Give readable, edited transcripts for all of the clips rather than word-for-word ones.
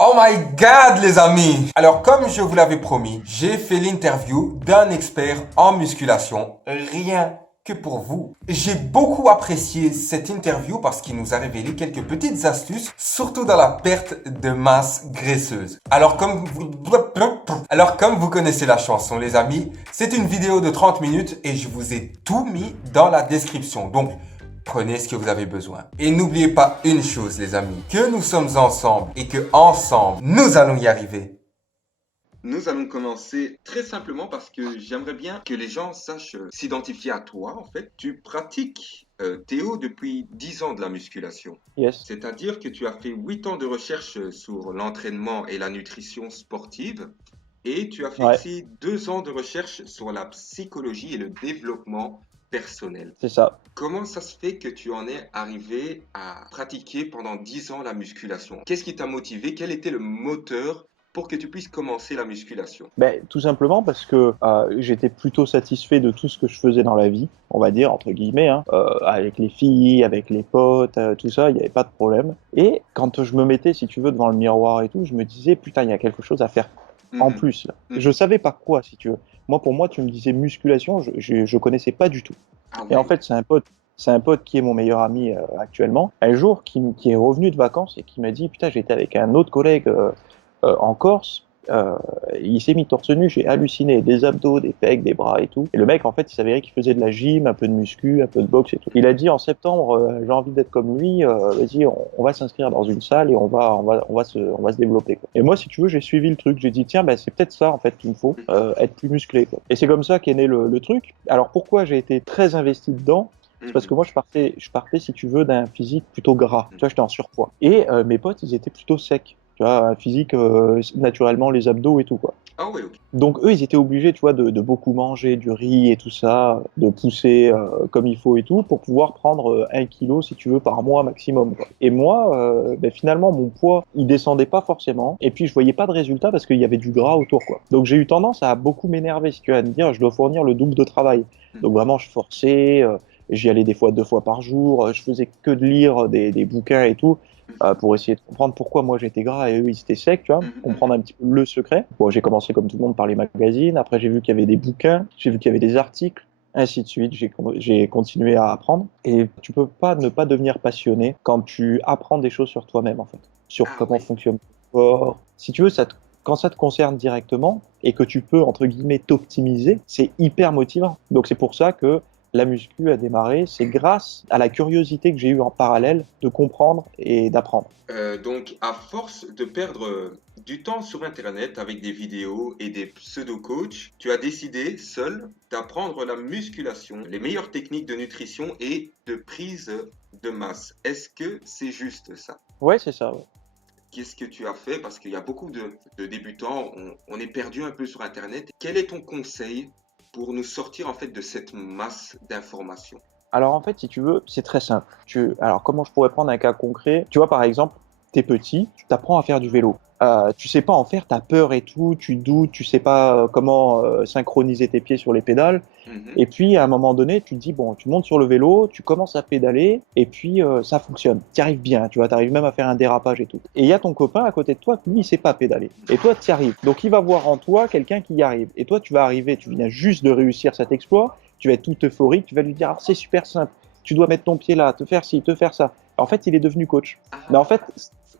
Oh my God, les amis! Alors, comme je vous l'avais promis, j'ai fait l'interview d'un expert en musculation, rien que pour vous. J'ai beaucoup apprécié cette interview parce qu'il nous a révélé quelques petites astuces, surtout dans la perte de masse graisseuse. Alors, comme vous connaissez la chanson, les amis, c'est une vidéo de 30 minutes et je vous ai tout mis dans la description. Donc, prenez ce que vous avez besoin. Et n'oubliez pas une chose, les amis, que nous sommes ensemble et que ensemble, nous allons y arriver. Nous allons commencer très simplement parce que j'aimerais bien que les gens sachent s'identifier à toi. En fait, tu pratiques, Théo, depuis 10 ans de la musculation. Yes. C'est-à-dire que tu as fait 8 ans de recherche sur l'entraînement et la nutrition sportive. Et tu as fait Ouais, aussi 2 ans de recherche sur la psychologie et le développement personnel. c'est ça. Comment ça se fait que tu en es arrivé à pratiquer pendant 10 ans la musculation? Qu'est-ce qui t'a motivé? Quel était le moteur pour que tu puisses commencer la musculation? Ben, tout simplement parce que j'étais plutôt satisfait de tout ce que je faisais dans la vie, on va dire, entre guillemets, hein. Avec les filles, avec les potes, tout ça, il n'y avait pas de problème. Et quand je me mettais, si tu veux, devant le miroir et tout, je me disais, putain, il y a quelque chose à faire en Mhm, plus, là. Je mhm. savais pas quoi, si tu veux. Moi, pour moi, tu me disais musculation, je connaissais pas du tout. Ah Et en ouais. fait, c'est un pote qui est mon meilleur ami actuellement, un jour qui est revenu de vacances et qui m'a dit, putain, j'étais avec un autre collègue en Corse. Il s'est mis torse nu, j'ai halluciné, des abdos, des pecs, des bras et tout. Et le mec, en fait, il s'avérait qu'il faisait de la gym, un peu de muscu, un peu de boxe et tout. Il a dit en septembre, j'ai envie d'être comme lui, vas-y, on va s'inscrire dans une salle et on va se développer, quoi. Et moi, si tu veux, j'ai suivi le truc. J'ai dit, tiens, bah, c'est peut-être ça, en fait, qu'il me faut, être plus musclé, quoi. Et c'est comme ça qu'est né le truc. Alors pourquoi j'ai été très investi dedans? C'est parce Mhm, que moi, je partais, si tu veux, d'un physique plutôt gras. Tu mhm. vois, j'étais en surpoids. Et mes potes, ils étaient plutôt secs. Tu vois, un physique, naturellement, les abdos et tout, quoi. Ah ouais, ok. Donc eux, ils étaient obligés, tu vois, de beaucoup manger du riz et tout ça, de pousser comme il faut et tout, pour pouvoir prendre 1 kilo, si tu veux, par mois maximum, quoi. Et moi, ben, finalement, mon poids, il descendait pas forcément. Et puis, je voyais pas de résultat parce qu'il y avait du gras autour, quoi. Donc j'ai eu tendance à beaucoup m'énerver, si tu veux, à me dire, je dois fournir le double de travail. Donc Mhm. vraiment, je forçais, j'y allais des fois 2 fois par jour, je faisais que de lire des bouquins et tout pour essayer de comprendre pourquoi moi j'étais gras et eux ils étaient secs, tu vois, Mhm, comprendre mhm. un petit peu le secret. Bon, j'ai commencé comme tout le monde par les magazines, après j'ai vu qu'il y avait des bouquins, j'ai vu qu'il y avait des articles, ainsi de suite, j'ai continué à apprendre. Et tu peux pas ne pas devenir passionné quand tu apprends des choses sur toi-même, en fait, sur Ah comment ouais. fonctionne ton corps. Si tu veux, quand ça te concerne directement et que tu peux, entre guillemets, t'optimiser, c'est hyper motivant. Donc c'est pour ça que la muscu a démarré, c'est grâce à la curiosité que j'ai eue en parallèle de comprendre et d'apprendre. Donc, à force de perdre du temps sur Internet avec des vidéos et des pseudo-coachs, tu as décidé seul d'apprendre la musculation, les meilleures techniques de nutrition et de prise de masse. Est-ce que c'est juste ça? Ouais, c'est ça. Ouais. Qu'est-ce que tu as fait? Parce qu'il y a beaucoup de débutants, on est perdu un peu sur Internet. Quel est ton conseil pour nous sortir en fait de cette masse d'informations? Alors en fait, si tu veux, c'est très simple. Alors comment je pourrais prendre un cas concret? Tu vois, par exemple, t'es petit, tu t'apprends à faire du vélo. Tu sais pas en faire, t'as peur et tout, tu doutes, tu sais pas comment synchroniser tes pieds sur les pédales. Mhm. Et puis à un moment donné, tu te dis bon, tu montes sur le vélo, tu commences à pédaler, et puis ça fonctionne. Tu arrives bien, tu vois, t'arrives même à faire un dérapage et tout. Et il y a ton copain à côté de toi, lui, il sait pas pédaler. Et toi, tu y arrives. Donc il va voir en toi quelqu'un qui y arrive. Et toi, tu vas arriver, tu viens juste de réussir cet exploit, tu vas être tout euphorique, tu vas lui dire ah, c'est super simple, tu dois mettre ton pied là, te faire ci, te faire ça. En fait, il est devenu coach. Mais en Ah, fait,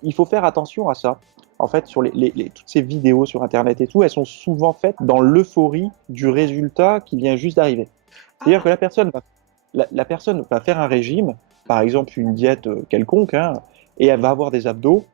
il faut faire attention à ça. En fait, sur toutes ces vidéos sur Internet et tout, elles sont souvent faites dans l'euphorie du résultat qui vient juste d'arriver. C'est-à-dire que ah, la personne va faire un régime, par exemple une diète quelconque, hein, et elle va avoir des abdos.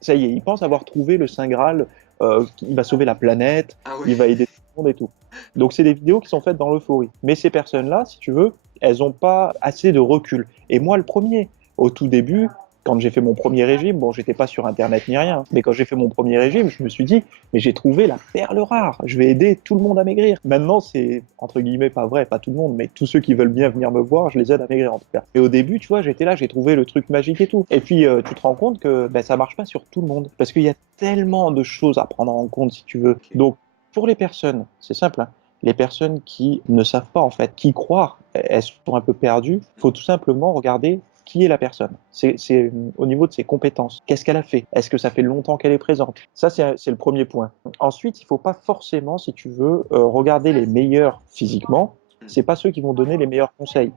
Ça y est, il pense avoir trouvé le Saint Graal, il va sauver la planète, ah oui. il va aider tout le monde et tout. Donc c'est des vidéos qui sont faites dans l'euphorie. Mais ces personnes-là, si tu veux, elles n'ont pas assez de recul. Et moi, le premier, au tout début, quand j'ai fait mon premier régime, bon, j'étais pas sur Internet ni rien, mais quand j'ai fait mon premier régime, je me suis dit, mais j'ai trouvé la perle rare, je vais aider tout le monde à maigrir. Maintenant, c'est, entre guillemets, pas vrai, pas tout le monde, mais tous ceux qui veulent bien venir me voir, je les aide à maigrir en tout cas. Et au début, tu vois, j'étais là, j'ai trouvé le truc magique et tout. Et puis, tu te rends compte que ben, ça marche pas sur tout le monde, parce qu'il y a tellement de choses à prendre en compte, si tu veux. Ok. Donc, pour les personnes, c'est simple, hein, les personnes qui ne savent pas, en fait, qui croient, elles sont un peu perdues, il faut tout simplement regarder qui est la personne. C'est au niveau de ses compétences. Qu'est-ce qu'elle a fait? Est-ce que ça fait longtemps qu'elle est présente? Ça, c'est le premier point. Ensuite, il ne faut pas forcément, si tu veux, regarder les meilleurs physiquement. C'est pas ceux qui vont donner les meilleurs conseils.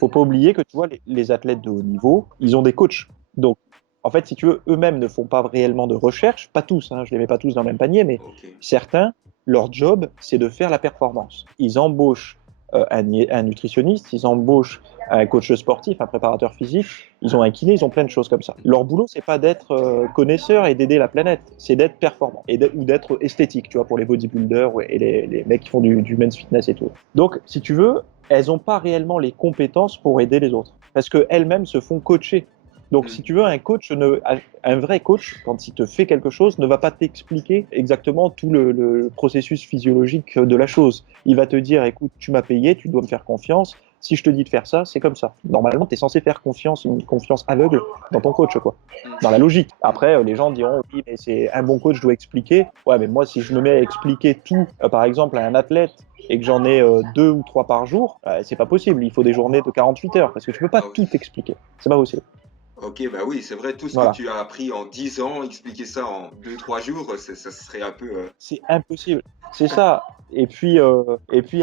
Faut pas oublier que tu vois, les athlètes de haut niveau, ils ont des coachs. Donc, en fait, si tu veux, eux-mêmes ne font pas réellement de recherche. Pas tous, hein, je les mets pas tous dans le même panier, mais certains, leur job, c'est de faire la performance. Ils embauchent un nutritionniste, ils embauchent un coach sportif, un préparateur physique, ils ont un kiné, ils ont plein de choses comme ça. Leur boulot, c'est pas d'être connaisseur et d'aider la planète, c'est d'être performant ou d'être esthétique, tu vois, pour les bodybuilders et les mecs qui font du men's fitness et tout. Donc, si tu veux, elles n'ont pas réellement les compétences pour aider les autres, parce qu'elles-mêmes se font coacher. Donc, si tu veux, un vrai coach, quand il te fait quelque chose, ne va pas t'expliquer exactement tout le processus physiologique de la chose. Il va te dire, écoute, tu m'as payé, tu dois me faire confiance. Si je te dis de faire ça, c'est comme ça. Normalement, tu es censé faire confiance, une confiance aveugle dans ton coach, quoi. Dans la logique. Après, les gens diront, oui, mais c'est un bon coach doit expliquer. Ouais, mais moi, si je me mets à expliquer tout, par exemple, à un athlète, et que j'en ai 2 ou 3 par jour, c'est pas possible. Il faut des journées de 48 heures, parce que tu peux pas tout expliquer. C'est pas possible. Ok, bah oui, c'est vrai, tout ce Voilà. que tu as appris en 10 ans, expliquer ça en 2-3 jours, ça serait un peu... C'est impossible. C'est ça. Et puis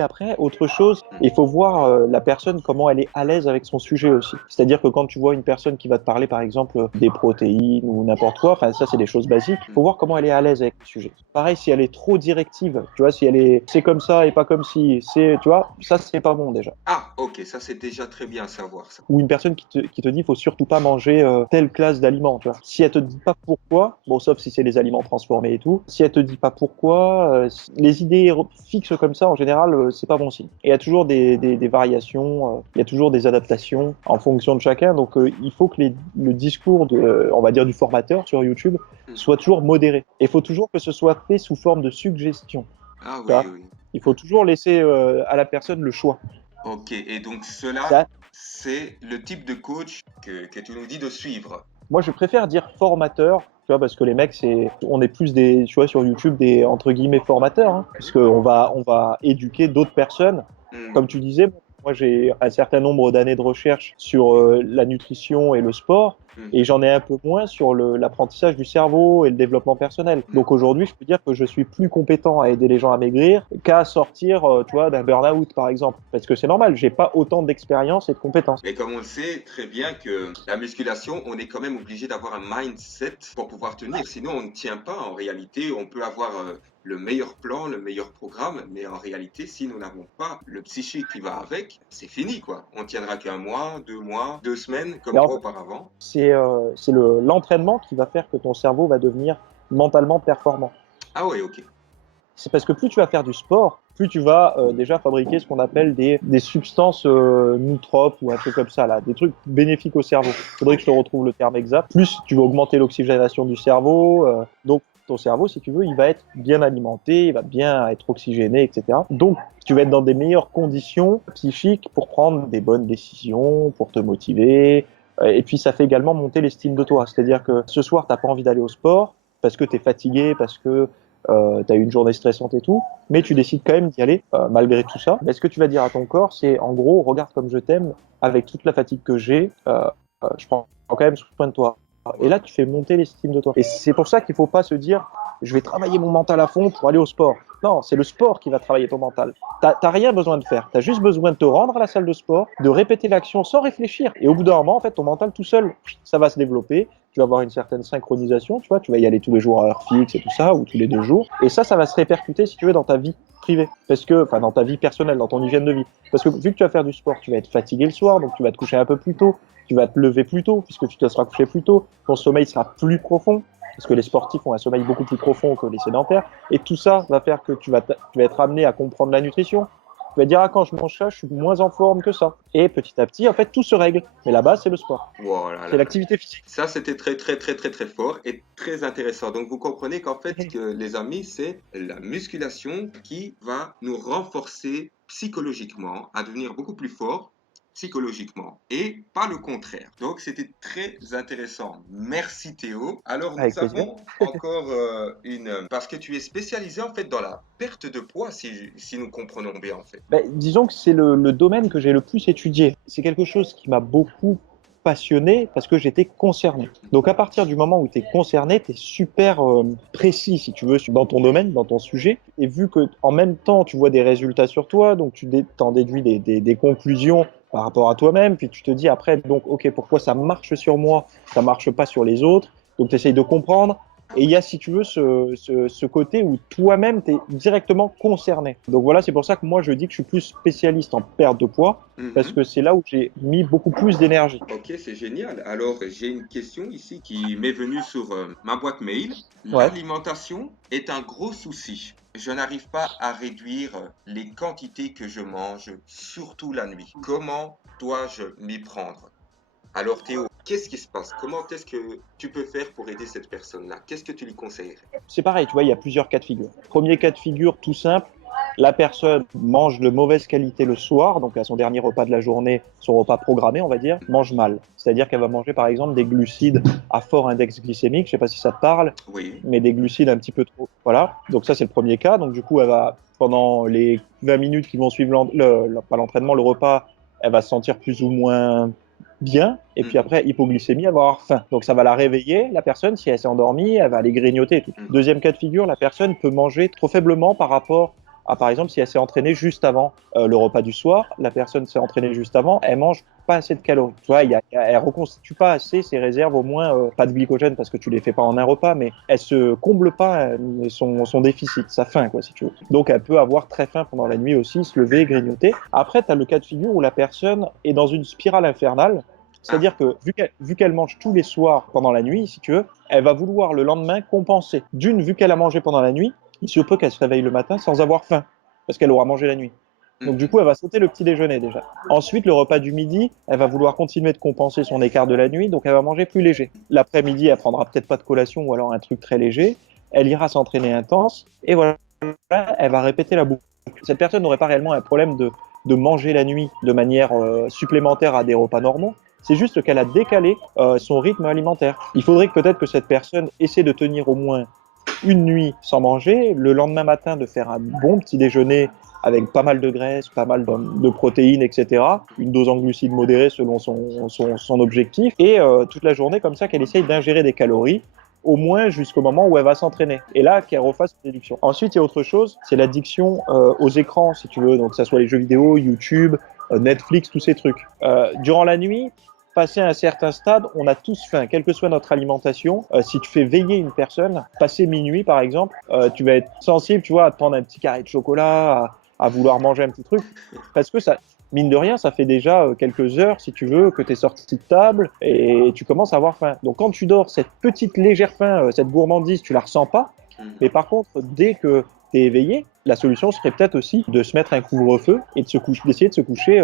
après, autre chose, il faut voir la personne comment elle est à l'aise avec son sujet aussi. C'est-à-dire que quand tu vois une personne qui va te parler, par exemple, des protéines ou n'importe quoi, enfin ça c'est des choses basiques, il faut voir comment elle est à l'aise avec le sujet. Pareil, si elle est trop directive, tu vois, si elle est c'est comme ça et pas comme si, tu vois, ça c'est pas bon déjà. Ah, ok, ça c'est déjà très bien à savoir, ça. Ou une personne qui te dit faut surtout pas manger telle classe d'aliments, tu vois. Si elle te dit pas pourquoi, bon sauf si c'est les aliments transformés et tout, si elle te dit pas pourquoi, les idées fixes comme ça en général c'est pas bon signe. Et il y a toujours des variations, il y a toujours des adaptations en fonction de chacun, donc il faut que le discours on va dire du formateur sur YouTube soit toujours modéré. Et il faut toujours que ce soit fait sous forme de suggestion. Ah Tu oui, vois. oui. Il faut toujours laisser à la personne le choix. Ok, et donc cela, Ça, c'est le type de coach que tu nous dis de suivre. moi, je préfère dire formateur, tu vois, parce que les mecs, on est plus tu vois, sur YouTube, des entre guillemets formateurs, hein, parce qu'on on va éduquer d'autres personnes. Comme tu disais, moi, j'ai un certain nombre d'années de recherche sur la nutrition et le sport, et j'en ai un peu moins sur l'apprentissage du cerveau et le développement personnel. Donc aujourd'hui, je peux dire que je suis plus compétent à aider les gens à maigrir qu'à sortir, tu vois, d'un burn-out, par exemple. Parce que c'est normal, j'ai pas autant d'expérience et de compétences. Mais comme on le sait très bien que la musculation, on est quand même obligé d'avoir un mindset pour pouvoir tenir. Sinon, on ne tient pas. En réalité, on peut avoir le meilleur plan, le meilleur programme, mais en réalité, si nous n'avons pas le psychique qui va avec, c'est fini, quoi. On tiendra qu'un mois, 2 semaines, comme toi auparavant. C'est l'entraînement qui va faire que ton cerveau va devenir mentalement performant. Ah oui, ok. C'est parce que plus tu vas faire du sport, plus tu vas déjà fabriquer ce qu'on appelle des substances nootropes ou un truc comme ça, là, des trucs bénéfiques au cerveau. Il faudrait que je te retrouve le terme exact. Plus tu vas augmenter l'oxygénation du cerveau, donc ton cerveau, si tu veux, il va être bien alimenté, il va bien être oxygéné, etc. Donc, tu vas être dans des meilleures conditions psychiques pour prendre des bonnes décisions, pour te motiver. Et puis, ça fait également monter l'estime de toi. C'est-à-dire que ce soir, tu n'as pas envie d'aller au sport parce que tu es fatigué, parce que tu as eu une journée stressante et tout, mais tu décides quand même d'y aller malgré tout ça. Mais ce que tu vas dire à ton corps, c'est en gros, regarde comme je t'aime, avec toute la fatigue que j'ai, je prends quand même soin de toi. Et là, tu fais monter l'estime de toi. Et c'est pour ça qu'il ne faut pas se dire, je vais travailler mon mental à fond pour aller au sport. Non, c'est le sport qui va travailler ton mental. T'as rien besoin de faire. T'as juste besoin de te rendre à la salle de sport, de répéter l'action sans réfléchir. Et au bout d'un moment, en fait, ton mental tout seul, ça va se développer. Tu vas avoir une certaine synchronisation, tu vois. Tu vas y aller tous les jours à heure fixe et tout ça, ou tous les 2 jours. Et ça va se répercuter, si tu veux, dans ta vie privée. Enfin, dans ta vie personnelle, dans ton hygiène de vie. Parce que vu que tu vas faire du sport, tu vas être fatigué le soir, donc tu vas te coucher un peu plus tôt. Tu vas te lever plus tôt, puisque tu te seras couché plus tôt. Ton sommeil sera plus profond, parce que les sportifs ont un sommeil beaucoup plus profond que les sédentaires. Et tout ça va faire que tu vas être amené à comprendre la nutrition. Tu vas dire, ah, quand je mange ça, je suis moins en forme que ça. Et petit à petit, en fait, tout se règle. Mais la base, c'est le sport. Voilà, c'est l'activité physique. Ça, c'était très, très, très, très, très fort et très intéressant. Donc, vous comprenez qu'en fait, que, les amis, c'est la musculation qui va nous renforcer psychologiquement à devenir beaucoup plus forts psychologiquement et pas le contraire. Donc, c'était très intéressant. Merci Théo. Alors, nous avons encore parce que tu es spécialisé en fait dans la perte de poids, si nous comprenons bien en fait. Disons que c'est le domaine que j'ai le plus étudié. C'est quelque chose qui m'a beaucoup passionné parce que j'étais concerné. Donc à partir du moment où tu es concerné, tu es super précis, si tu veux, dans ton domaine, dans ton sujet. Et vu que en même temps, tu vois des résultats sur toi, donc tu t'en déduis des conclusions par rapport à toi-même, puis tu te dis après, donc, ok, pourquoi ça marche sur moi, ça marche pas sur les autres. Donc tu essayes de comprendre. Et il y a, si tu veux, ce côté où toi-même, tu es directement concerné. Donc voilà, c'est pour ça que moi, je dis que je suis plus spécialiste en perte de poids, parce que c'est là où j'ai mis beaucoup plus d'énergie. Ok, c'est génial. Alors, j'ai une question ici qui m'est venue sur ma boîte mail. Ouais. L'alimentation est un gros souci. Je n'arrive pas à réduire les quantités que je mange, surtout la nuit. Comment dois-je m'y prendre? Alors, Théo, qu'est-ce qui se passe? Comment est-ce que tu peux faire pour aider cette personne-là? Qu'est-ce que tu lui conseillerais? C'est pareil, tu vois, il y a plusieurs cas de figure. Premier cas de figure, tout simple, la personne mange de mauvaise qualité le soir, donc à son dernier repas de la journée, son repas programmé, on va dire, mange mal. C'est-à-dire qu'elle va manger par exemple des glucides à fort index glycémique, je sais pas si ça te parle, Oui. mais des glucides un petit peu trop. Voilà, donc ça c'est le premier cas. Donc du coup, elle va, pendant les 20 minutes qui vont suivre pas l'entraînement, le repas, elle va se sentir plus ou moins bien, et puis après, hypoglycémie, elle va avoir faim. Donc ça va la réveiller, la personne, si elle s'est endormie, elle va aller grignoter et tout. Deuxième cas de figure, la personne peut manger trop faiblement par rapport à, par exemple, si elle s'est entraînée juste avant le repas du soir, la personne s'est entraînée juste avant, elle mange pas assez de calories. Tu vois, elle reconstitue pas assez ses réserves, au moins pas de glycogène parce que tu les fais pas en un repas, mais elle se comble pas son déficit, sa faim, quoi, si tu veux. Donc elle peut avoir très faim pendant la nuit aussi, se lever, grignoter. Après, tu as le cas de figure où la personne est dans une spirale infernale. C'est-à-dire que vu qu'elle mange tous les soirs pendant la nuit, si tu veux, elle va vouloir le lendemain compenser. D'une, vu qu'elle a mangé pendant la nuit, il se peut qu'elle se réveille le matin sans avoir faim, parce qu'elle aura mangé la nuit. Donc du coup, elle va sauter le petit déjeuner déjà. Ensuite, le repas du midi, elle va vouloir continuer de compenser son écart de la nuit, donc elle va manger plus léger. L'après-midi, elle prendra peut-être pas de collation ou alors un truc très léger. Elle ira s'entraîner intense et voilà, elle va répéter la boucle. Cette personne n'aurait pas réellement un problème de manger la nuit de manière supplémentaire à des repas normaux. C'est juste qu'elle a décalé son rythme alimentaire. Il faudrait que peut-être que cette personne essaie de tenir au moins une nuit sans manger, le lendemain matin de faire un bon petit déjeuner avec pas mal de graisse, pas mal de protéines, etc. Une dose en glucides modérée selon son objectif. Et toute la journée, comme ça, qu'elle essaye d'ingérer des calories, au moins jusqu'au moment où elle va s'entraîner. Et là, qu'elle refasse une déduction. Ensuite, il y a autre chose, c'est l'addiction aux écrans, si tu veux. Donc, que ça soit les jeux vidéo, YouTube, Netflix, tous ces trucs. Durant la nuit, passé un certain stade, on a tous faim, quelle que soit notre alimentation. Si tu fais veiller une personne, passer minuit par exemple, tu vas être sensible, tu vois, à te prendre un petit carré de chocolat, à vouloir manger un petit truc, parce que ça, mine de rien, ça fait déjà quelques heures, si tu veux, que tu es sorti de table et tu commences à avoir faim. Donc quand tu dors, cette petite légère faim, cette gourmandise, tu la ressens pas. Mais par contre, dès que tu es éveillé, la solution serait peut-être aussi de se mettre un couvre-feu et d'essayer de se coucher,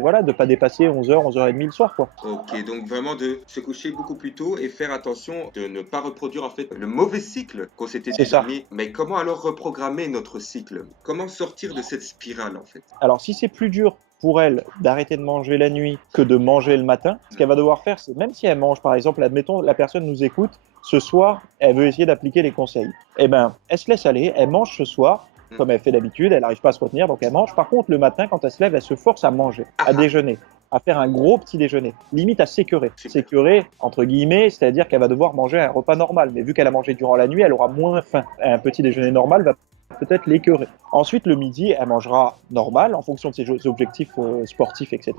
voilà, de pas dépasser 11h, 11h30 le soir, quoi. Ok, donc vraiment de se coucher beaucoup plus tôt et faire attention de ne pas reproduire en fait le mauvais cycle qu'on s'était C'est ça. déterminé. Mais comment alors reprogrammer notre cycle? Comment sortir de cette spirale en fait? Alors, si c'est plus dur pour elle d'arrêter de manger la nuit que de manger le matin, ce qu'elle va devoir faire, c'est même si elle mange, par exemple, admettons, la personne nous écoute, ce soir, elle veut essayer d'appliquer les conseils. Eh ben, elle se laisse aller, elle mange ce soir, comme elle fait d'habitude, elle n'arrive pas à se retenir, donc elle mange. Par contre, le matin, quand elle se lève, elle se force à manger, à déjeuner, à faire un gros petit déjeuner, limite à s'écœurer. S'écœurer, entre guillemets, c'est-à-dire qu'elle va devoir manger un repas normal, mais vu qu'elle a mangé durant la nuit, elle aura moins faim. Un petit déjeuner normal va peut-être l'écœurer. Ensuite, le midi, elle mangera normal en fonction de ses objectifs sportifs, etc.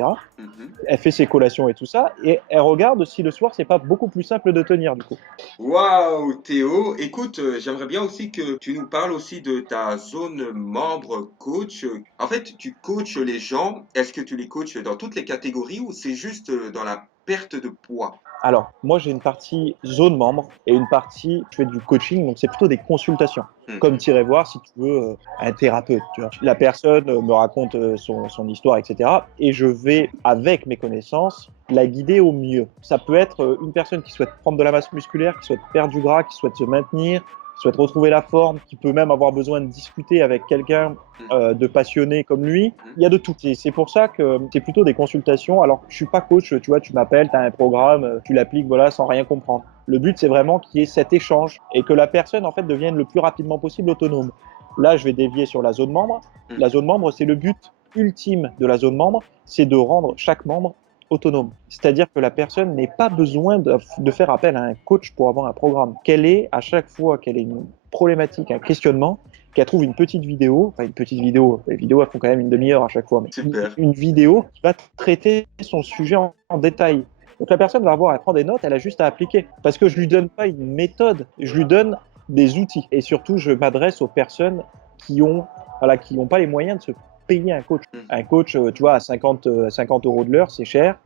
Elle fait ses collations et tout ça, et elle regarde si le soir, c'est pas beaucoup plus simple de tenir, du coup. Waouh, Théo, écoute, j'aimerais bien aussi que tu nous parles aussi de ta zone membre coach. En fait, tu coaches les gens. Est-ce que tu les coaches dans toutes les catégories ou c'est juste dans la perte de poids? Alors, moi, j'ai une partie zone membre et une partie, je fais du coaching, donc c'est plutôt des consultations. Comme tu irais voir, si tu veux, un thérapeute. Tu vois. La personne me raconte son histoire, etc. Et je vais, avec mes connaissances, la guider au mieux. Ça peut être une personne qui souhaite prendre de la masse musculaire, qui souhaite perdre du gras, qui souhaite se maintenir, qui souhaite retrouver la forme, qui peut même avoir besoin de discuter avec quelqu'un de passionné comme lui. Il y a de tout. Et c'est pour ça que c'est plutôt des consultations. Alors, je suis pas coach, tu vois, tu m'appelles, tu as un programme, tu l'appliques, voilà, sans rien comprendre. Le but, c'est vraiment qu'il y ait cet échange et que la personne, en fait, devienne le plus rapidement possible autonome. Là, je vais dévier sur la zone membre. La zone membre, c'est le but ultime de la zone membre, c'est de rendre chaque membre autonome. C'est-à-dire que la personne n'a pas besoin de faire appel à un coach pour avoir un programme. Qu'elle ait, à chaque fois qu'elle ait une problématique, un questionnement, qu'elle trouve une petite vidéo, enfin une petite vidéo, les vidéos elles font quand même une demi-heure à chaque fois, mais Super. une vidéo qui va traiter son sujet en détail. Donc la personne va avoir, elle prend des notes, elle a juste à appliquer. Parce que je lui donne pas une méthode, je lui donne des outils. Et surtout, je m'adresse aux personnes qui ont pas les moyens de se payer un coach. Un coach, tu vois, à 50 € de l'heure, c'est cher.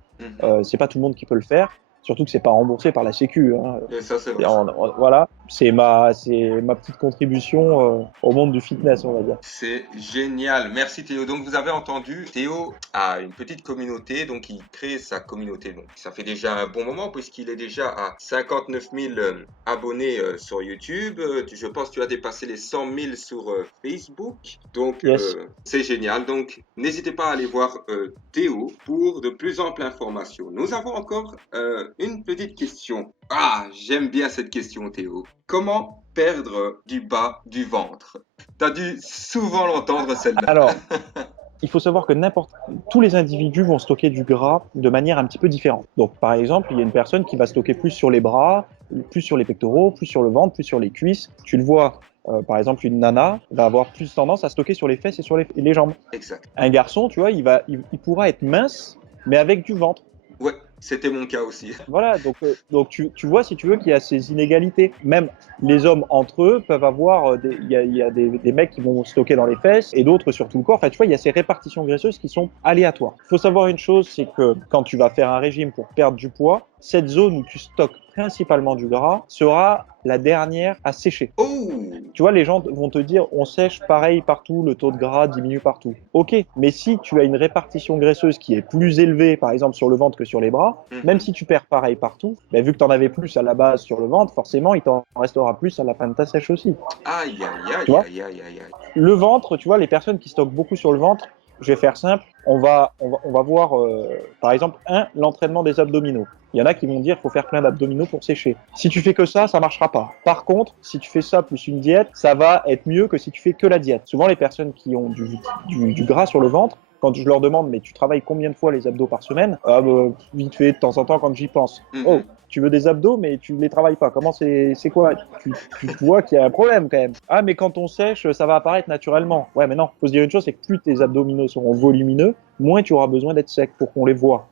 C'est pas tout le monde qui peut le faire. Surtout que c'est pas remboursé par la Sécu. Hein. Et ça, c'est vrai. Voilà, c'est ma petite contribution au monde du fitness, on va dire. C'est génial. Merci Théo. Donc vous avez entendu, Théo a une petite communauté, donc il crée sa communauté. Donc ça fait déjà un bon moment puisqu'il est déjà à 59 000 abonnés sur YouTube. Je pense que tu as dépassé les 100 000 sur Facebook. Donc Yes. c'est génial. Donc n'hésitez pas à aller voir Théo pour de plus amples informations. Nous avons encore une petite question. Ah, j'aime bien cette question, Théo. Comment perdre du bas du ventre? T'as dû souvent l'entendre, celle-là. Alors, il faut savoir que tous les individus vont stocker du gras de manière un petit peu différente. Donc, par exemple, il y a une personne qui va stocker plus sur les bras, plus sur les pectoraux, plus sur le ventre, plus sur les cuisses. Tu le vois, par exemple, une nana va avoir plus tendance à stocker sur les fesses et sur les jambes. Exact. Un garçon, tu vois, il pourra être mince, mais avec du ventre. Ouais, c'était mon cas aussi. Voilà, donc tu vois, si tu veux, qu'il y a ces inégalités. Même les hommes entre eux peuvent avoir, il y a des mecs qui vont stocker dans les fesses et d'autres sur tout le corps. Enfin, tu vois, il y a ces répartitions graisseuses qui sont aléatoires. Il faut savoir une chose, c'est que quand tu vas faire un régime pour perdre du poids, cette zone où tu stockes principalement du gras sera la dernière à sécher. Oh! Tu vois, les gens vont te dire, on sèche pareil partout, le taux de gras diminue partout. Ok, mais si tu as une répartition graisseuse qui est plus élevée, par exemple sur le ventre que sur les bras, même si tu perds pareil partout, ben, vu que tu en avais plus à la base sur le ventre, forcément, il t'en restera plus à la fin de ta sèche aussi. Aïe, aïe, Tu vois aïe, aïe, aïe, aïe. Le ventre, tu vois, les personnes qui stockent beaucoup sur le ventre, je vais faire simple, on va voir, par exemple, l'entraînement des abdominaux. Il y en a qui vont dire qu'il faut faire plein d'abdominaux pour sécher. Si tu fais que ça marchera pas. Par contre, si tu fais ça plus une diète, ça va être mieux que si tu fais que la diète. Souvent, les personnes qui ont du gras sur le ventre, quand je leur demande, mais tu travailles combien de fois les abdos par semaine? Ah, bah, vite fait, de temps en temps, quand j'y pense. Oh, tu veux des abdos, mais tu ne les travailles pas. Comment c'est quoi? Tu vois qu'il y a un problème quand même. Ah, mais quand on sèche, ça va apparaître naturellement. Ouais, mais non. Faut se dire une chose, c'est que plus tes abdominaux seront volumineux, moins tu auras besoin d'être sec pour qu'on les voit.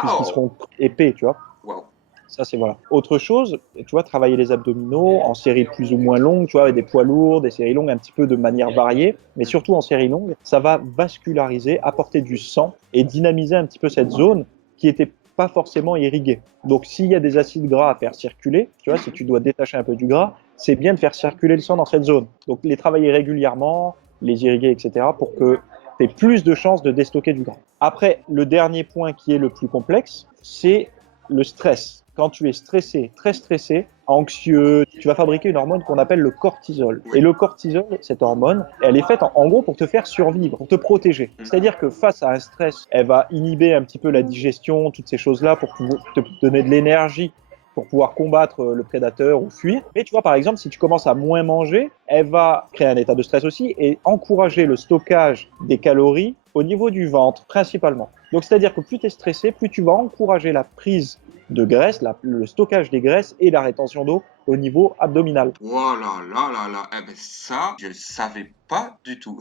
Puisqu'ils seront épais, tu vois. Wow. Ça, c'est voilà. Autre chose, tu vois, travailler les abdominaux en séries plus ou moins longues, tu vois, avec des poids lourds, des séries longues un petit peu de manière variée, mais surtout en séries longues, ça va vasculariser, apporter du sang et dynamiser un petit peu cette zone qui était pas forcément irriguée. Donc, s'il y a des acides gras à faire circuler, tu vois, si tu dois détacher un peu du gras, c'est bien de faire circuler le sang dans cette zone. Donc, les travailler régulièrement, les irriguer, etc., pour que tu aies plus de chances de déstocker du gras. Après, le dernier point qui est le plus complexe, c'est le stress. Quand tu es stressé, très stressé, anxieux, tu vas fabriquer une hormone qu'on appelle le cortisol. Et le cortisol, cette hormone, elle est faite en gros pour te faire survivre, pour te protéger. C'est-à-dire que face à un stress, elle va inhiber un petit peu la digestion, toutes ces choses-là pour te donner de l'énergie pour pouvoir combattre le prédateur ou fuir. Mais tu vois, par exemple, si tu commences à moins manger, elle va créer un état de stress aussi et encourager le stockage des calories au niveau du ventre, principalement. Donc, c'est-à-dire que plus tu es stressé, plus tu vas encourager la prise de graisse, le stockage des graisses et la rétention d'eau au niveau abdominal. Oh là là là là. Eh ben ça, je ne savais pas du tout.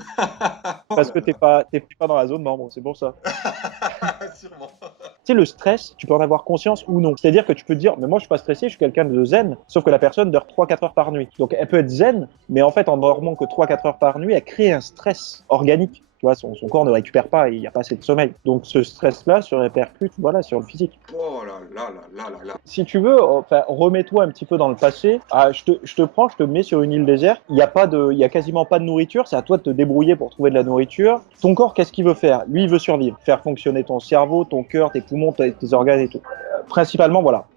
Parce que t'es pas dans la zone membre, c'est pour ça. Sûrement. Tu sais, le stress, tu peux en avoir conscience ou non. C'est-à-dire que tu peux te dire, mais moi je suis pas stressé, je suis quelqu'un de zen, sauf que la personne dort 3-4 heures par nuit. Donc elle peut être zen, mais en fait en dormant que 3-4 heures par nuit, elle crée un stress organique. Tu vois, son corps ne récupère pas, il n'y a pas assez de sommeil. Donc ce stress-là se répercute voilà, sur le physique. Oh là là là là là là. Si tu veux, enfin, remets-toi un petit peu dans le passé. Ah, je te mets sur une île déserte. Il y a quasiment pas de nourriture. C'est à toi de te débrouiller pour trouver de la nourriture. Ton corps, qu'est-ce qu'il veut faire? Lui, il veut survivre. Faire fonctionner ton cerveau, ton cœur, tes poumons, tes organes et tout. Principalement, voilà.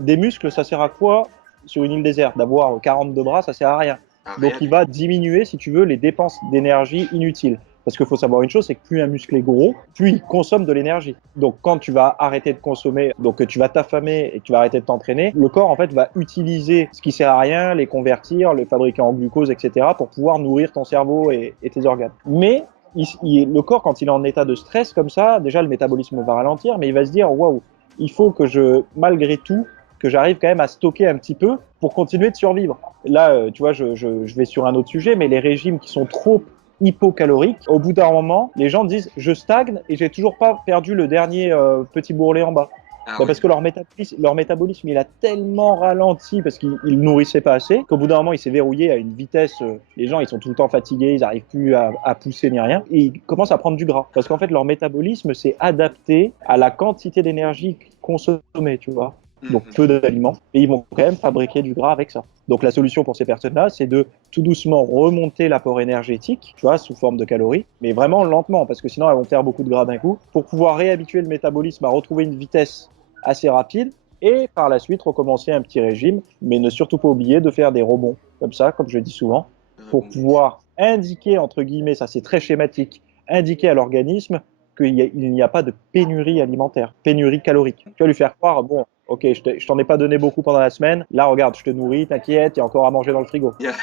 Des muscles, ça sert à quoi sur une île déserte? D'avoir 42 bras, ça sert à rien. Donc il va diminuer, si tu veux, les dépenses d'énergie inutiles. Parce qu'il faut savoir une chose, c'est que plus un muscle est gros, plus il consomme de l'énergie. Donc quand tu vas arrêter de consommer, donc tu vas t'affamer et que tu vas arrêter de t'entraîner, le corps en fait va utiliser ce qui sert à rien, les convertir, le fabriquer en glucose, etc. pour pouvoir nourrir ton cerveau et tes organes. Mais le corps, quand il est en état de stress comme ça, déjà le métabolisme va ralentir, mais il va se dire waouh, il faut que malgré tout, que j'arrive quand même à stocker un petit peu pour continuer de survivre. Là, tu vois, je vais sur un autre sujet, mais les régimes qui sont trop hypocaloriques, au bout d'un moment, les gens disent je stagne et j'ai toujours pas perdu le dernier petit bourrelet en bas. Ah Bah oui. parce que leur métabolisme, il a tellement ralenti parce qu'ils ne nourrissaient pas assez qu'au bout d'un moment, il s'est verrouillé à une vitesse. Les gens, ils sont tout le temps fatigués, ils n'arrivent plus à pousser ni rien. Et ils commencent à prendre du gras. Parce qu'en fait, leur métabolisme s'est adapté à la quantité d'énergie consommée, tu vois. Donc Mhm. peu d'aliments. Et ils vont quand même fabriquer du gras avec ça. Donc la solution pour ces personnes-là, c'est de tout doucement remonter l'apport énergétique, tu vois, sous forme de calories, mais vraiment lentement, parce que sinon elles vont perdre beaucoup de gras d'un coup, pour pouvoir réhabituer le métabolisme à retrouver une vitesse assez rapide, et par la suite recommencer un petit régime, mais ne surtout pas oublier de faire des rebonds, comme ça, comme je dis souvent, pour Rebondir. pouvoir indiquer, entre guillemets, ça c'est très schématique, indiquer à l'organisme qu'il n'y a pas de pénurie alimentaire, pénurie calorique. Tu vas lui faire croire, bon, ok, je t'en ai pas donné beaucoup pendant la semaine, là regarde, je te nourris, t'inquiète, il y a encore à manger dans le frigo. Yeah.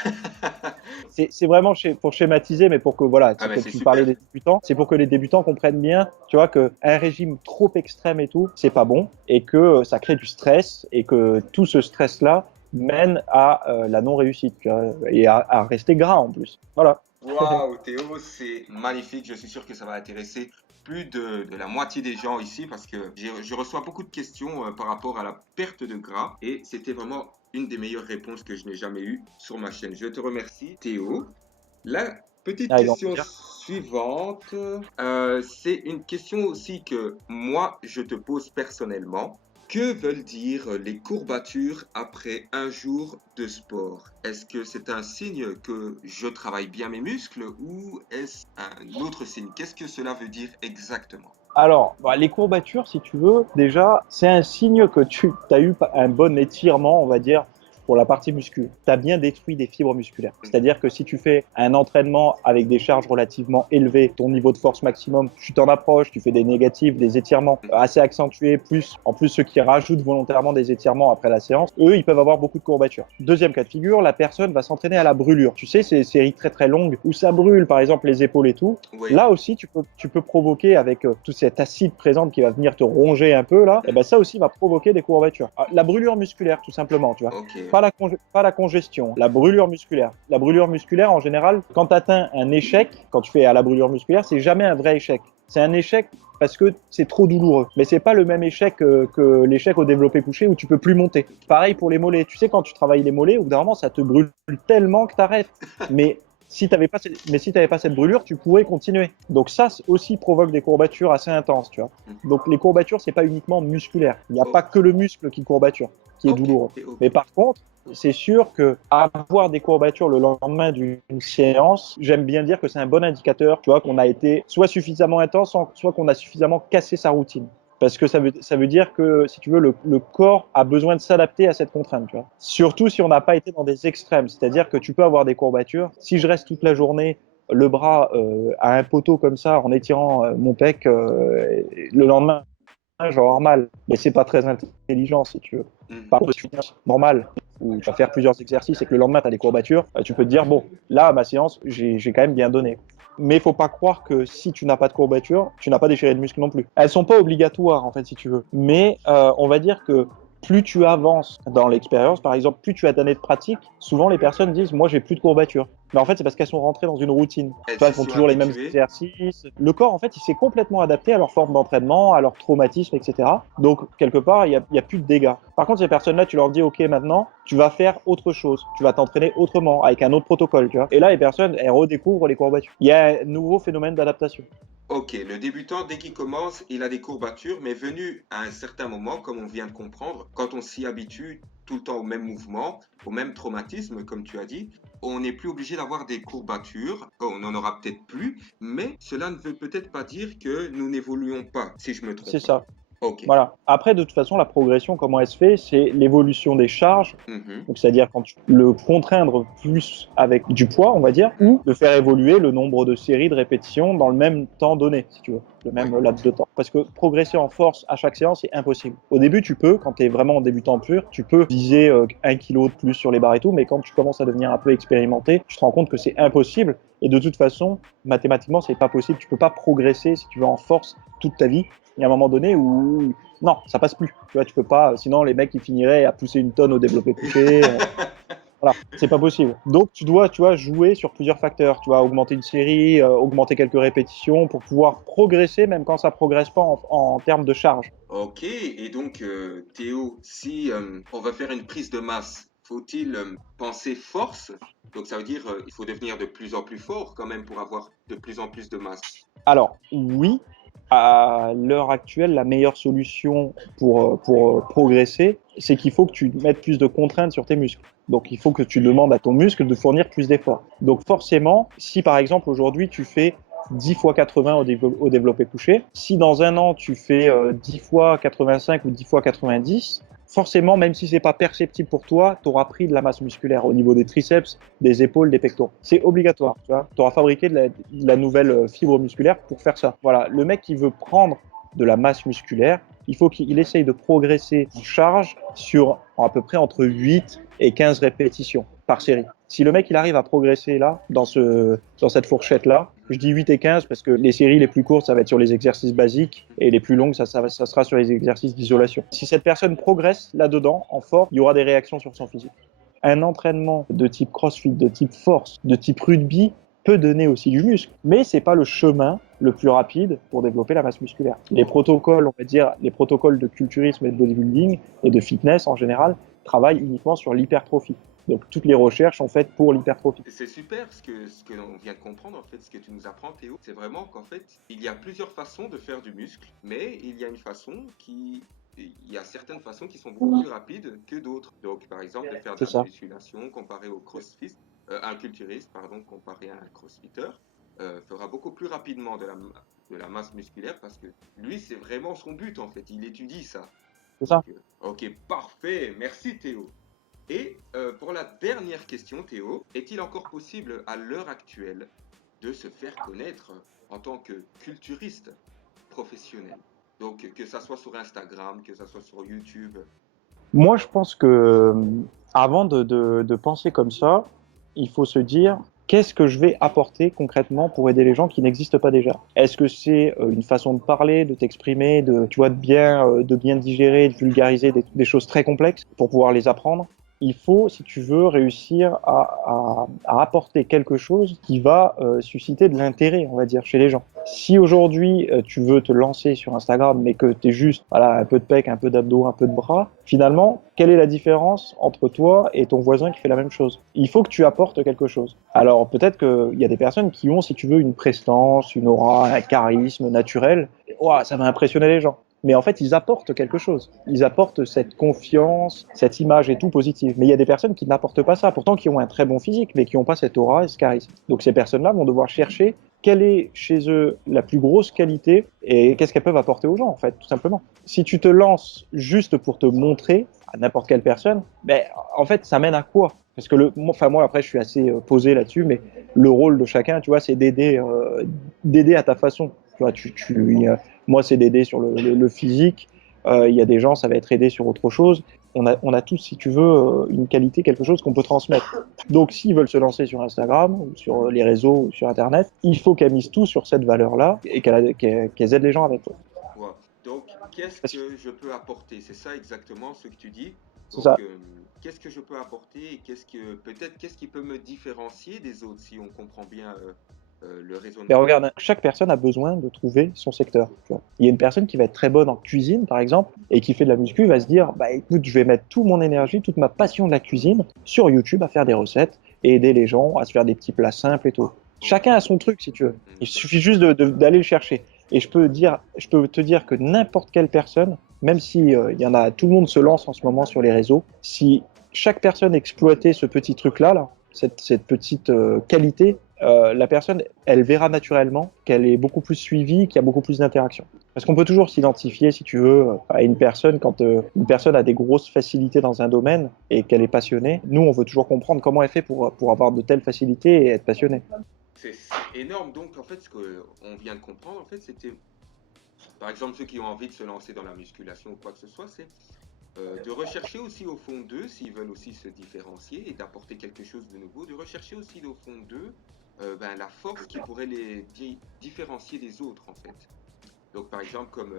C'est vraiment pour schématiser, mais pour que, voilà, Ah ben que c'est tu parlais super. des débutants, c'est pour que les débutants comprennent bien, tu vois, qu'un régime trop extrême et tout, c'est pas bon, et que ça crée du stress, et que tout ce stress-là mène à la non-réussite, tu vois, et à rester gras en plus. Voilà. Waouh, Théo, c'est magnifique. Je suis sûr que ça va intéresser plus de la moitié des gens ici parce que je reçois beaucoup de questions par rapport à la perte de gras et c'était vraiment une des meilleures réponses que je n'ai jamais eues sur ma chaîne. Je te remercie, Théo. La petite Avec grand question plaisir. suivante, c'est une question aussi que moi je te pose personnellement. Que veulent dire les courbatures après un jour de sport? Est-ce que c'est un signe que je travaille bien mes muscles ou est-ce un autre signe? Qu'est-ce que cela veut dire exactement? Alors, bah, les courbatures, si tu veux, déjà, c'est un signe que tu as eu un bon étirement, on va dire, pour la partie musculaire. Tu as bien détruit des fibres musculaires. C'est-à-dire que si tu fais un entraînement avec des charges relativement élevées, ton niveau de force maximum, tu t'en approches, tu fais des négatives, des étirements assez accentués, en plus ceux qui rajoutent volontairement des étirements après la séance, eux, ils peuvent avoir beaucoup de courbatures. Deuxième cas de figure, la personne va s'entraîner à la brûlure. Tu sais, ces séries très très longues où ça brûle, par exemple les épaules et tout. Oui. Là aussi, tu peux provoquer avec tout cet acide présent qui va venir te ronger un peu là, et ben ça aussi va provoquer des courbatures. La brûlure musculaire, tout simplement, tu vois. Ok. Pas la congestion, la brûlure musculaire. La brûlure musculaire, en général, quand tu atteins un échec, quand tu fais à la brûlure musculaire, c'est jamais un vrai échec. C'est un échec parce que c'est trop douloureux. Mais c'est pas le même échec que l'échec au développé couché où tu peux plus monter. Pareil pour les mollets. Tu sais, quand tu travailles les mollets, au bout d'un moment, ça te brûle tellement que tu arrêtes. Mais si tu n'avais pas cette brûlure, tu pourrais continuer. Donc ça aussi provoque des courbatures assez intenses, tu vois. Donc les courbatures, c'est pas uniquement musculaire. Il n'y a pas que le muscle qui courbature, qui est douloureux. Ok. Mais par contre, c'est sûr que avoir des courbatures le lendemain d'une séance, j'aime bien dire que c'est un bon indicateur, tu vois, qu'on a été soit suffisamment intense, soit qu'on a suffisamment cassé sa routine. Parce que ça veut dire que, si tu veux, le corps a besoin de s'adapter à cette contrainte, tu vois. Surtout si on n'a pas été dans des extrêmes. C'est-à-dire que tu peux avoir des courbatures. Si je reste toute la journée le bras à un poteau comme ça, en étirant mon pec, le lendemain, je vais avoir mal. Mais c'est pas très intelligent, si tu veux. Par contre, si tu es normal, où tu vas faire plusieurs exercices et que le lendemain, tu as des courbatures, tu peux te dire, bon, là, à ma séance, j'ai quand même bien donné. Mais il faut pas croire que si tu n'as pas de courbature, tu n'as pas déchiré de muscle non plus. Elles sont pas obligatoires, en fait, si tu veux. Mais on va dire que plus tu avances dans l'expérience, par exemple, plus tu as d'années de pratique, souvent les personnes disent, moi, j'ai plus de courbatures. Mais en fait, c'est parce qu'elles sont rentrées dans une routine. Tu vois, elles font toujours les mêmes exercices. Le corps, en fait, il s'est complètement adapté à leur forme d'entraînement, à leur traumatisme, etc. Donc, quelque part, il y a plus de dégâts. Par contre, ces personnes-là, tu leur dis, OK, maintenant, tu vas faire autre chose. Tu vas t'entraîner autrement, avec un autre protocole, tu vois. Et là, les personnes, elles redécouvrent les courbatures. Il y a un nouveau phénomène d'adaptation. Ok, le débutant, dès qu'il commence, il a des courbatures, mais venu à un certain moment, comme on vient de comprendre, quand on s'y habitue tout le temps au même mouvement, au même traumatisme, comme tu as dit, on n'est plus obligé d'avoir des courbatures, on n'en aura peut-être plus, mais cela ne veut peut-être pas dire que nous n'évoluons pas, si je me trompe. C'est ça. Ok. Voilà. Après, de toute façon, la progression, comment elle se fait, c'est l'évolution des charges. Donc, c'est-à-dire quand le contraindre plus avec du poids, on va dire, ou de faire évoluer le nombre de séries de répétitions dans le même temps donné, si tu veux. le même laps de temps. Parce que progresser en force à chaque séance, c'est impossible. Au début, tu peux, quand tu es vraiment en débutant pur, tu peux viser 1 kilo de plus sur les barres et tout, mais quand tu commences à devenir un peu expérimenté, tu te rends compte que c'est impossible. Et de toute façon, mathématiquement, c'est pas possible. Tu peux pas progresser si tu veux en force toute ta vie. Il y a un moment donné où non, ça passe plus. Tu vois, tu peux pas. Sinon, les mecs ils finiraient à pousser une tonne au développé couché. Voilà, c'est pas possible. Donc tu dois, tu vois, jouer sur plusieurs facteurs. Tu vois, augmenter une série, augmenter quelques répétitions pour pouvoir progresser, même quand ça progresse pas en termes de charge. Ok, et donc Théo, si on va faire une prise de masse, faut-il penser force? Donc ça veut dire il faut devenir de plus en plus fort quand même pour avoir de plus en plus de masse. Alors oui, à l'heure actuelle, la meilleure solution pour progresser, c'est qu'il faut que tu mettes plus de contraintes sur tes muscles. Donc il faut que tu demandes à ton muscle de fournir plus d'efforts. Donc forcément, si par exemple aujourd'hui tu fais 10 fois 80 au développé couché, si dans un an tu fais 10 fois 85 ou 10 fois 90, forcément, même si c'est pas perceptible pour toi, tu auras pris de la masse musculaire au niveau des triceps, des épaules, des pectoraux. C'est obligatoire, tu vois. Tu auras fabriqué de la nouvelle fibre musculaire pour faire ça. Voilà, le mec qui veut prendre de la masse musculaire, il faut qu'il essaye de progresser en charge sur à peu près entre 8 et 15 répétitions par série. Si le mec il arrive à progresser là, dans cette fourchette-là, je dis 8 et 15 parce que les séries les plus courtes, ça va être sur les exercices basiques et les plus longues, ça sera sur les exercices d'isolation. Si cette personne progresse là-dedans, en force, il y aura des réactions sur son physique. Un entraînement de type crossfit, de type force, de type rugby peut donner aussi du muscle, mais c'est pas le chemin le plus rapide pour développer la masse musculaire. Les protocoles, on va dire, les protocoles de culturisme et de bodybuilding et de fitness en général travaillent uniquement sur l'hypertrophie. Donc toutes les recherches sont faites pour l'hypertrophie. C'est super ce que l'on vient de comprendre en fait, ce que tu nous apprends Théo. C'est vraiment qu'en fait, il y a plusieurs façons de faire du muscle, mais il y a une façon qui il y a certaines façons qui sont beaucoup plus rapides que d'autres. Donc, par exemple, de faire de la musculation comparé au crossfit, un culturiste, pardon, comparé à un crossfitter, fera beaucoup plus rapidement de la masse musculaire parce que lui, c'est vraiment son but en fait. Il étudie ça. C'est ça. Donc, ok, parfait. Merci Théo. Et pour la dernière question, Théo, est-il encore possible à l'heure actuelle de se faire connaître en tant que culturiste professionnel? Donc, que ça soit sur Instagram, que ça soit sur YouTube. Moi, je pense que avant de penser comme ça, il faut se dire qu'est-ce que je vais apporter concrètement pour aider les gens qui n'existent pas déjà. Est-ce que c'est une façon de parler, de t'exprimer, tu vois, de bien digérer, de vulgariser des choses très complexes pour pouvoir les apprendre? Il faut, si tu veux, réussir à apporter quelque chose qui va susciter de l'intérêt, on va dire, chez les gens. Si aujourd'hui tu veux te lancer sur Instagram, mais que tu es juste un peu de pec, un peu d'abdos, un peu de bras, finalement, quelle est la différence entre toi et ton voisin qui fait la même chose? Il faut que tu apportes quelque chose. Alors peut-être qu'il y a des personnes qui ont, si tu veux, une prestance, une aura, un charisme naturel. Ouah, ça va impressionner les gens. Mais en fait, ils apportent quelque chose. Ils apportent cette confiance, cette image et tout positive. Mais il y a des personnes qui n'apportent pas ça, pourtant qui ont un très bon physique, mais qui n'ont pas cette aura et ce charisme. Donc ces personnes-là vont devoir chercher quelle est chez eux la plus grosse qualité et qu'est-ce qu'elles peuvent apporter aux gens, en fait, tout simplement. Si tu te lances juste pour te montrer à n'importe quelle personne, ben, en fait, ça mène à quoi? Parce que moi, après, je suis assez posé là-dessus, mais le rôle de chacun, tu vois, c'est d'aider à ta façon. Tu vois, moi, c'est d'aider sur le physique. Il y a des gens, ça va être aider sur autre chose. On a tous, si tu veux, une qualité, quelque chose qu'on peut transmettre. Donc, s'ils veulent se lancer sur Instagram ou sur les réseaux ou sur Internet, il faut qu'elles misent tout sur cette valeur-là et qu'elles aident les gens avec eux. Ouais. Donc, qu'est-ce que je peux apporter? C'est ça exactement ce que tu dis. C'est Donc, ça. qu'est-ce que je peux apporter et qu'est-ce qui peut me différencier des autres si on comprend bien le raisonnement? Mais regarde, chaque personne a besoin de trouver son secteur. Tu vois. Il y a une personne qui va être très bonne en cuisine, par exemple, et qui fait de la muscu, va se dire, bah écoute, je vais mettre toute mon énergie, toute ma passion de la cuisine sur YouTube à faire des recettes et aider les gens à se faire des petits plats simples et tout. Chacun a son truc, si tu veux. Il suffit juste d'aller le chercher. Et je peux te dire que n'importe quelle personne, même si il y en a, tout le monde se lance en ce moment sur les réseaux, si chaque personne exploitait ce petit truc-là, cette petite qualité, la personne, elle verra naturellement qu'elle est beaucoup plus suivie, qu'il y a beaucoup plus d'interaction. Parce qu'on peut toujours s'identifier, si tu veux, à une personne quand une personne a des grosses facilités dans un domaine et qu'elle est passionnée. Nous, on veut toujours comprendre comment elle fait pour avoir de telles facilités et être passionnée. C'est énorme. Donc, en fait, ce qu'on vient de comprendre, en fait, c'était par exemple, ceux qui ont envie de se lancer dans la musculation ou quoi que ce soit, c'est de rechercher aussi au fond d'eux, s'ils veulent aussi se différencier et d'apporter quelque chose de nouveau, de rechercher aussi au fond d'eux la force qui pourrait les différencier des autres en fait. Donc par exemple, comme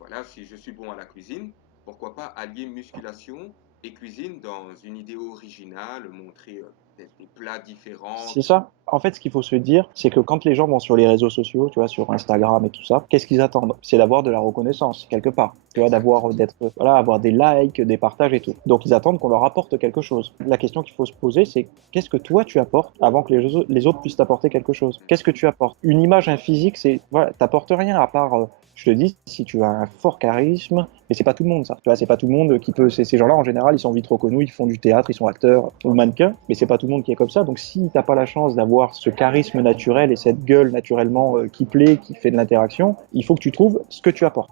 voilà, si je suis bon à la cuisine, pourquoi pas allier musculation et cuisine dans une idée originale, montrer peut-être des plats différents. C'est ça. En fait, ce qu'il faut se dire, c'est que quand les gens vont sur les réseaux sociaux, tu vois, sur Instagram et tout ça, qu'est-ce qu'ils attendent? C'est d'avoir de la reconnaissance, quelque part. Tu vois, voilà, avoir des likes, des partages et tout. Donc, ils attendent qu'on leur apporte quelque chose. La question qu'il faut se poser, c'est qu'est-ce que toi tu apportes avant que les autres puissent t'apporter quelque chose? Qu'est-ce que tu apportes? Une image, un physique, voilà, t'apportes rien à part, je te dis, si tu as un fort charisme, mais c'est pas tout le monde ça. Tu vois, c'est pas tout le monde qui peut. Ces gens-là, en général, ils sont vite reconnus, ils font du théâtre, ils sont acteurs ou mannequins, mais c'est pas tout le monde qui est comme ça. Donc, si t'as pas la chance d'avoir ce charisme naturel et cette gueule naturellement qui plaît, qui fait de l'interaction, il faut que tu trouves ce que tu apportes.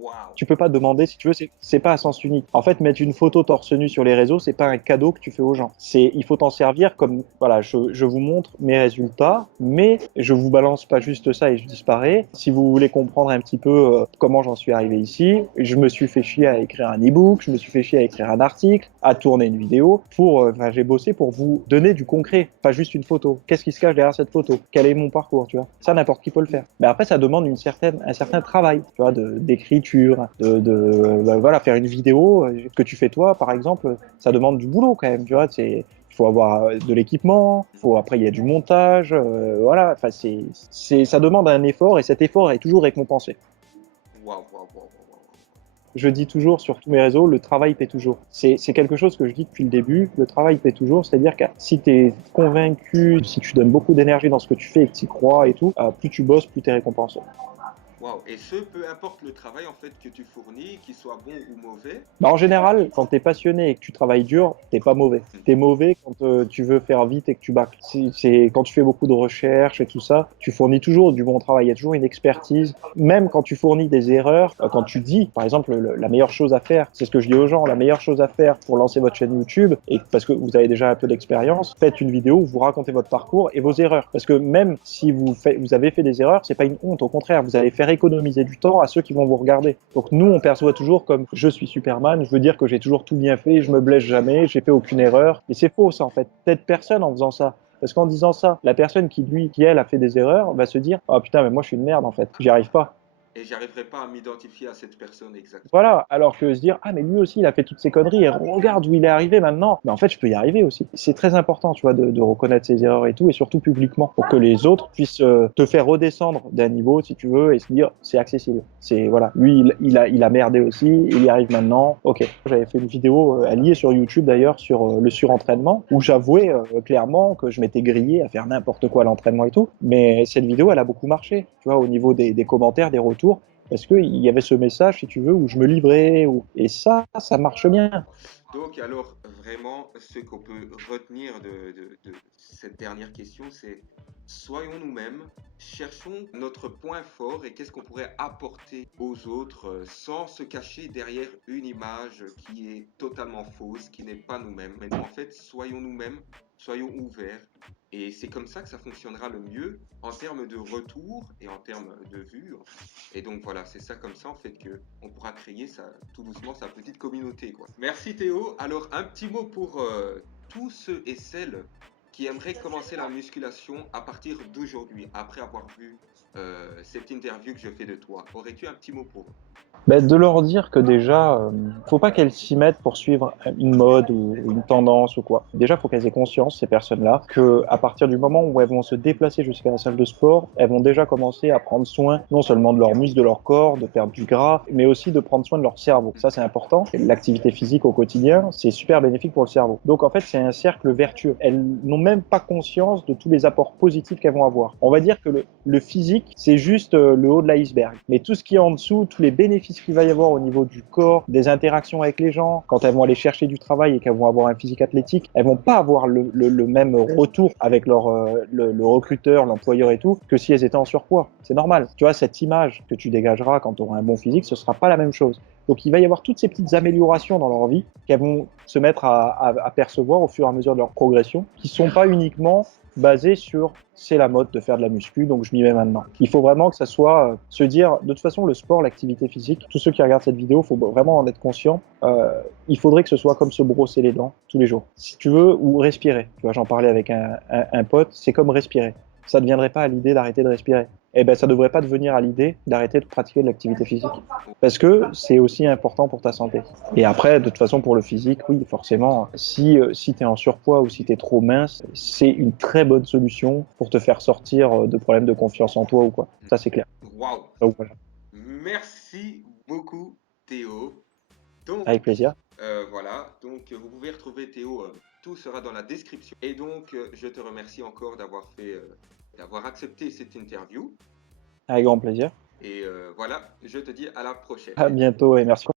Waouh! Tu peux pas demander, si tu veux, c'est pas à sens unique. En fait, mettre une photo torse nu sur les réseaux, c'est pas un cadeau que tu fais aux gens. Il faut t'en servir comme, voilà, je vous montre mes résultats, mais je vous balance pas juste ça et je disparais. Si vous voulez comprendre un petit peu comment j'en suis arrivé ici, je me suis fait chier à écrire un e-book, je me suis fait chier à écrire un article, à tourner une vidéo j'ai bossé pour vous donner du concret, pas juste une photo. Qu'est-ce qui se cache derrière cette photo? Quel est mon parcours, tu vois? Ça, n'importe qui peut le faire. Mais après, ça demande un certain travail, tu vois, d'écriture, voilà, faire une vidéo que tu fais toi, par exemple, ça demande du boulot quand même, tu vois, il faut avoir de l'équipement, après il y a du montage, voilà, enfin ça demande un effort et cet effort est toujours récompensé. Waouh, waouh, waouh, waouh. Je dis toujours sur tous mes réseaux, le travail paie toujours. C'est quelque chose que je dis depuis le début, le travail paie toujours, c'est-à-dire que si tu es convaincu, si tu donnes beaucoup d'énergie dans ce que tu fais et que tu y crois et tout, plus tu bosses, plus tu es récompensé. Waouh, et ce, peu importe le travail en fait que tu fournis, qu'il soit bon ou mauvais. Bah, en général, quand tu es passionné et que tu travailles dur, t'es pas mauvais. T'es mauvais quand tu veux faire vite et que tu bâcles. C'est quand tu fais beaucoup de recherches et tout ça, tu fournis toujours du bon travail. Il y a toujours une expertise. Même quand tu fournis des erreurs, quand tu dis, par exemple, la meilleure chose à faire, c'est ce que je dis aux gens, la meilleure chose à faire pour lancer votre chaîne YouTube, et parce que vous avez déjà un peu d'expérience, faites une vidéo où vous racontez votre parcours et vos erreurs. Parce que même si vous avez fait des erreurs, c'est pas une honte. Au contraire, vous allez faire économiser du temps à ceux qui vont vous regarder. Donc nous, on perçoit toujours comme je suis Superman, je veux dire que j'ai toujours tout bien fait, je me blesse jamais, j'ai fait aucune erreur. Et c'est faux ça en fait. Peut-être personne en faisant ça. Parce qu'en disant ça, la personne qui elle a fait des erreurs va se dire oh putain mais moi je suis une merde en fait, j'y arrive pas. Et j'arriverai pas à m'identifier à cette personne exactement. Voilà, alors que se dire ah mais lui aussi il a fait toutes ces conneries et regarde où il est arrivé maintenant. Mais en fait je peux y arriver aussi. C'est très important tu vois de reconnaître ses erreurs et tout et surtout publiquement pour que les autres puissent te faire redescendre d'un niveau si tu veux et se dire c'est accessible. C'est voilà, lui il a merdé aussi, il y arrive maintenant. Ok, j'avais fait une vidéo liée sur YouTube d'ailleurs sur le surentraînement où j'avouais clairement que je m'étais grillé à faire n'importe quoi à l'entraînement et tout. Mais cette vidéo elle a beaucoup marché, tu vois au niveau des commentaires, des retours. Parce qu'il y avait ce message, si tu veux, où je me livrais. Et ça marche bien. Donc, alors, vraiment, ce qu'on peut retenir de cette dernière question, c'est soyons nous-mêmes, cherchons notre point fort et qu'est-ce qu'on pourrait apporter aux autres sans se cacher derrière une image qui est totalement fausse, qui n'est pas nous-mêmes. Mais non, en fait, soyons nous-mêmes, soyons ouverts. Et c'est comme ça que ça fonctionnera le mieux en termes de retour et en termes de vues. Et donc voilà, c'est ça comme ça en fait qu'on pourra créer tout doucement sa petite communauté, quoi. Merci Théo. Alors un petit mot pour tous ceux et celles qui aimeraient commencer la musculation à partir d'aujourd'hui, après avoir vu cette interview que je fais de toi. Aurais-tu un petit mot pour eux? De leur dire que déjà, faut pas qu'elles s'y mettent pour suivre une mode ou une tendance ou quoi. Déjà, faut qu'elles aient conscience, ces personnes-là, que à partir du moment où elles vont se déplacer jusqu'à la salle de sport, elles vont déjà commencer à prendre soin non seulement de leurs muscles, de leur corps, de perdre du gras, mais aussi de prendre soin de leur cerveau. Ça, c'est important. L'activité physique au quotidien, c'est super bénéfique pour le cerveau. Donc, en fait, c'est un cercle vertueux. Elles n'ont même pas conscience de tous les apports positifs qu'elles vont avoir. On va dire que le physique, c'est juste le haut de l'iceberg. Mais tout ce qui est en dessous, tous les bénéfices qu'il va y avoir au niveau du corps, des interactions avec les gens, quand elles vont aller chercher du travail et qu'elles vont avoir un physique athlétique, elles vont pas avoir le même retour avec le recruteur, l'employeur et tout, que si elles étaient en surpoids. C'est normal. Tu vois, cette image que tu dégageras quand tu auras un bon physique, ce sera pas la même chose. Donc il va y avoir toutes ces petites améliorations dans leur vie qu'elles vont se mettre à percevoir au fur et à mesure de leur progression, qui sont pas uniquement basé sur c'est la mode de faire de la muscu, donc je m'y mets maintenant. Il faut vraiment que ça soit se dire, de toute façon, le sport, l'activité physique, tous ceux qui regardent cette vidéo, il faut vraiment en être conscient. Il faudrait que ce soit comme se brosser les dents tous les jours, si tu veux, ou respirer. Tu vois, j'en parlais avec un pote, c'est comme respirer. Ça ne viendrait pas à l'idée d'arrêter de respirer. Eh ben, ça ne devrait pas devenir à l'idée d'arrêter de pratiquer de l'activité physique. Parce que c'est aussi important pour ta santé. Et après, de toute façon, pour le physique, oui, forcément, si tu es en surpoids ou si tu es trop mince, c'est une très bonne solution pour te faire sortir de problèmes de confiance en toi ou quoi. Ça, c'est clair. Waouh! Donc voilà, Merci beaucoup, Théo. Donc, avec plaisir. voilà, donc vous pouvez retrouver Théo, tout sera dans la description. Et donc, je te remercie encore d'avoir accepté cette interview. Avec grand plaisir. Et voilà, je te dis à la prochaine. À bientôt et merci.